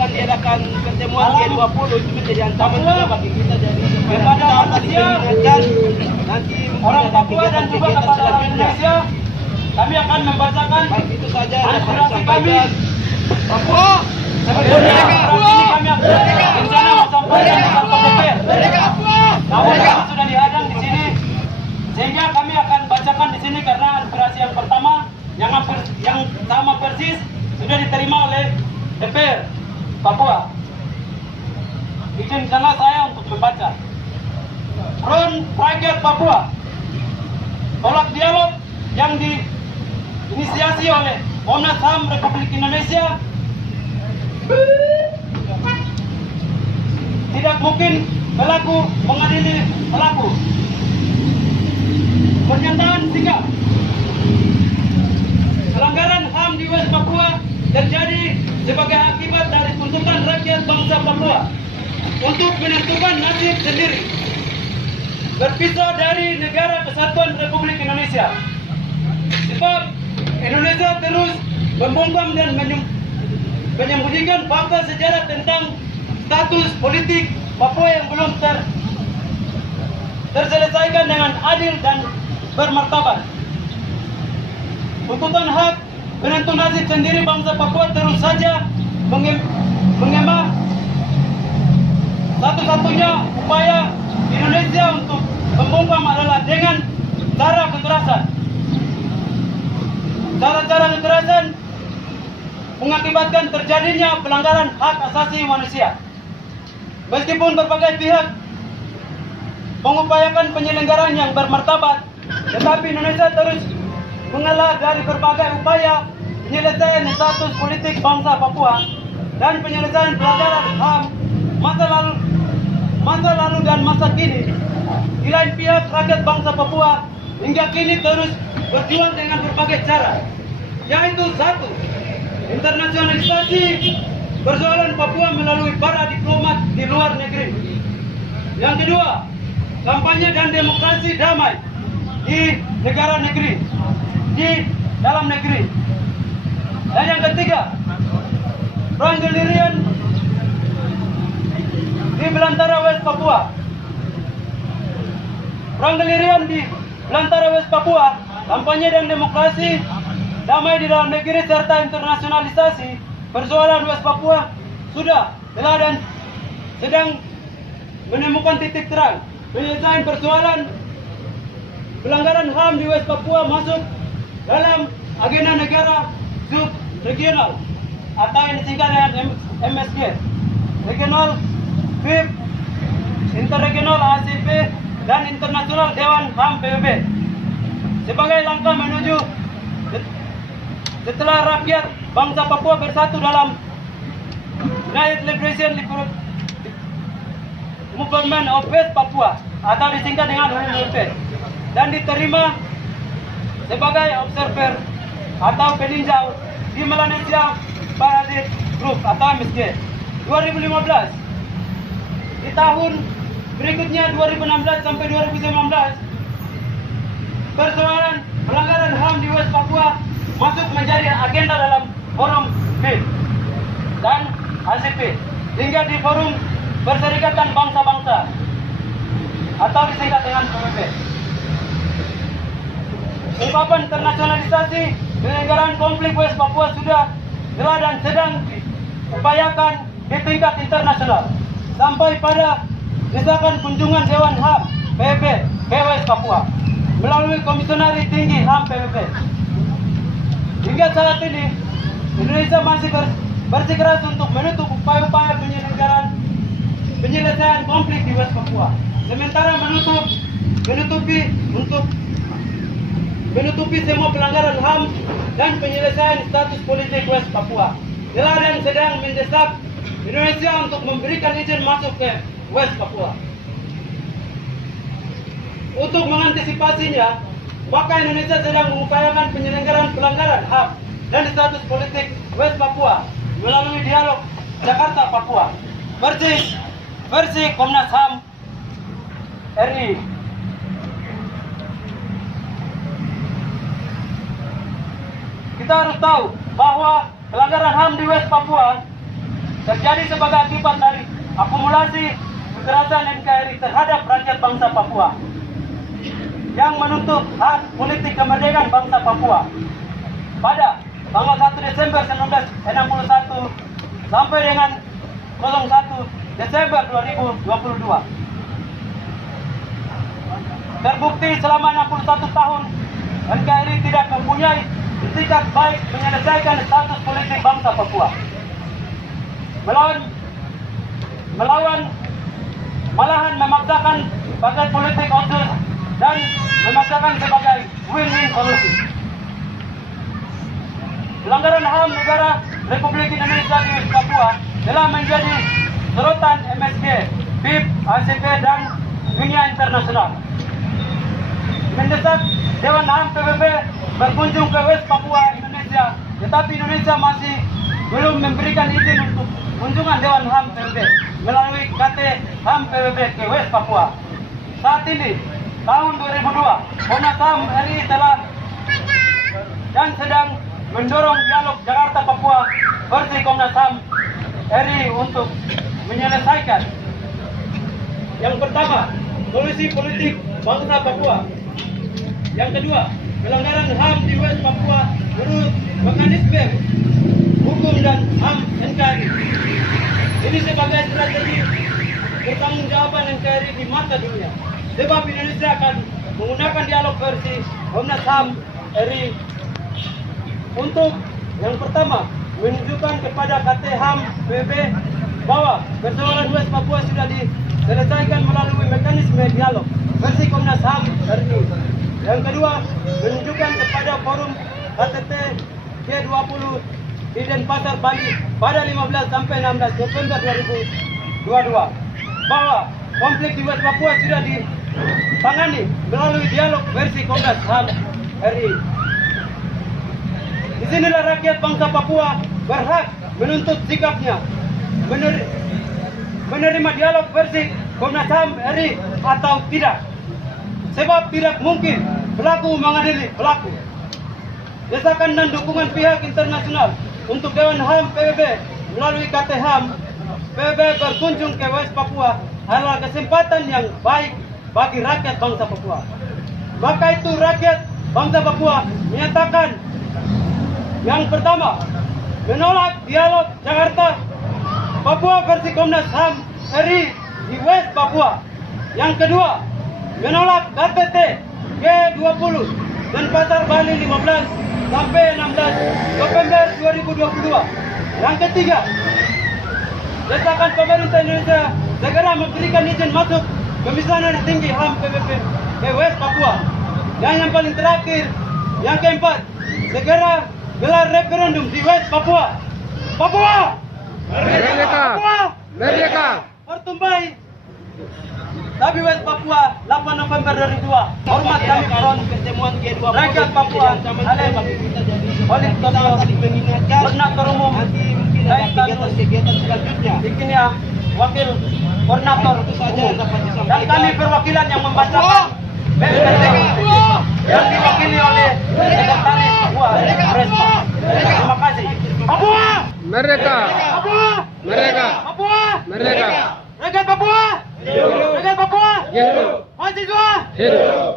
akan diadakan pertemuan G20 itu menjadi ancaman juga bagi kita. Jadi kepada manusia, nanti orang Papua dan juga kepada orang Indonesia, kami akan membacakan baik itu saja aspirasi kami. Papua Sebetulnya aspirasi ini kami akan rencana menyampaikan di kantor DPR. Namun kami sudah dihadang di sini, sehingga kami akan bacakan di sini karena aspirasi yang pertama yang sama persis sudah diterima oleh DPR Papua. Izinkanlah saya untuk membaca. Front Rakyat Papua tolak dialog yang diinisiasi oleh Komnas HAM Republik Indonesia. Tidak mungkin pelaku mengadili pelaku. Pernyataan sikap pelanggaran HAM di West Papua terjadi sebagai akibat dari tuntutan rakyat bangsa Papua untuk menentukan nasib sendiri, berpisah dari negara kesatuan Republik Indonesia. Sebab Indonesia terus membungkam dan menyembunyikan fakta sejarah tentang status politik Papua yang belum terselesaikan dengan adil dan bermartabat. Tuntutan hak menentu nasib sendiri bangsa Papua terus saja mengemah satu-satunya upaya Indonesia untuk membungkam adalah dengan cara kekerasan. Cara-cara kekerasan mengakibatkan terjadinya pelanggaran hak asasi manusia. Meskipun berbagai pihak mengupayakan penyelenggaraan yang bermartabat, tetapi Indonesia terus mengalah dari berbagai upaya penyelesaian status politik bangsa Papua dan penyelesaian pelanggaran HAM masa lalu dan masa kini. Di lain pihak, rakyat bangsa Papua hingga kini terus berjuang dengan berbagai cara, yaitu satu, internasionalisasi persoalan Papua melalui para diplomat di luar negeri. Yang kedua, kampanye dan demokrasi damai di negara negeri, di dalam negeri. Dan yang ketiga, perang gelirian di belantara West Papua. Perang gelirian di belantara West Papua, kampanye dan demokrasi damai di dalam negeri serta internasionalisasi persoalan West Papua telah dan sedang menemukan titik terang. Penyelesaian persoalan pelanggaran HAM di West Papua masuk dalam agenda negara subregional atau yang disingkat dengan MSG, Regional, BIP, Interregional ACP, dan Internasional Dewan HAM PBB. Sebagai langkah menuju setelah rakyat bangsa Papua bersatu dalam United Liberation Movement of West Papua atau disingkat dengan UMWP, dan diterima sebagai observer atau peninjau di Melanesia Parade Group atau MSG 2015. Di tahun berikutnya 2016 sampai 2019, persoalan pelanggaran HAM di West Papua masuk menjadi agenda dalam forum BIP dan ACP hingga di forum Perserikatan Bangsa-Bangsa atau disingkat dengan PBB. Ungkapan internasionalisasi penyelenggaraan konflik West Papua telah dan sedang diupayakan di tingkat internasional sampai pada desakan kunjungan Dewan HAM PBB ke West Papua melalui Komisionari Tinggi HAM PBB. Hingga saat ini Indonesia masih bersikeras untuk menutup upaya-upaya penyelesaian konflik di West Papua, sementara menutupi semua pelanggaran HAM dan penyelesaian status politik West Papua. Telah dan sedang mendesak Indonesia untuk memberikan izin masuk ke West Papua. Untuk mengantisipasinya, maka Indonesia sedang mengupayakan penyelenggaraan pelanggaran HAM dan status politik West Papua melalui dialog Jakarta Papua versi Komnas HAM RI. Kita harus tahu bahwa pelanggaran HAM di West Papua terjadi sebagai akibat dari akumulasi kekerasan NKRI terhadap rakyat bangsa Papua yang menuntut hak politik kemerdekaan bangsa Papua pada tanggal 1 Desember 1961 sampai dengan 01 Desember 2022. Terbukti selama 61 tahun NKRI tidak mempunyai itikat baik menyelesaikan status politik bangsa Papua. Malahan memaksakan paket politik otsus dan memaksakan sebagai win-win solusi. Pelanggaran HAM negara Republik Indonesia di Papua telah menjadi sorotan MSG, PIP, ACP, dan dunia internasional. Mendesak Dewan HAM PBB berkunjung ke West Papua, Indonesia, tetapi Indonesia masih belum memberikan izin untuk kunjungan Dewan HAM PBB melalui KT HAM PBB ke West Papua. Saat ini, tahun 2002, Komnas HAM RI telah dan sedang mendorong dialog Jakarta-Papua versi Komnas HAM RI untuk menyelesaikan yang pertama, solusi politik bangsa Papua. Yang kedua, pelanggaran HAM di West Papua menurut mekanisme hukum dan HAM NKRI. Ini sebagai strategi pertanggungjawaban NKRI di mata dunia. Sebab Indonesia akan menggunakan dialog versi Komnas HAM RI untuk yang pertama menunjukkan kepada KT HAM PBB bahwa persoalan West Papua sudah diselesaikan melalui mekanisme dialog versi Komnas HAM RI. Yang kedua, menunjukkan kepada forum KTT G20 di Denpasar, Bali pada 15 sampai 16 November 2022 bahwa konflik di West Papua sudah ditangani melalui dialog versi Komnas HAM RI. Disinilah rakyat bangsa Papua berhak menuntut sikapnya menerima dialog versi Komnas HAM RI atau tidak. Sebab tidak mungkin pelaku mengadili pelaku. Desakan dan dukungan pihak internasional untuk Dewan HAM PBB melalui KT HAM PBB berkunjung ke West Papua adalah kesempatan yang baik bagi rakyat bangsa Papua. Maka itu rakyat bangsa Papua menyatakan yang pertama, menolak dialog Jakarta Papua versi Komnas HAM RI di West Papua. Yang kedua, menolak KTT G20 Denpasar, Bali 15 sampai 16 November 2022. Yang ketiga, desakan pemerintah Indonesia segera memberikan izin masuk Komisioner Tinggi HAM PBB ke West Papua. Dan yang paling terakhir, yang keempat, segera gelar referendum di West Papua. Papua! Merdeka! Papua! Merdeka! Pertumbai tapi West Papua 8 November 2002. Hormat kami front pertemuan G20 rakyat Papua. Alen Oleh Toto Koordinator Umum ada kegiatan selanjutnya. Ikinya Wakil Koordinator Umum. Dan kami perwakilan yang membacakan yang diwakili oleh Sekretaris Papua Resma. Terima kasih. Papua! Merdeka! Papua! Merdeka! Papua! Merdeka! Rakyat Papua! Rakyat Papua! Hidup! Mahasiswa! Hidup!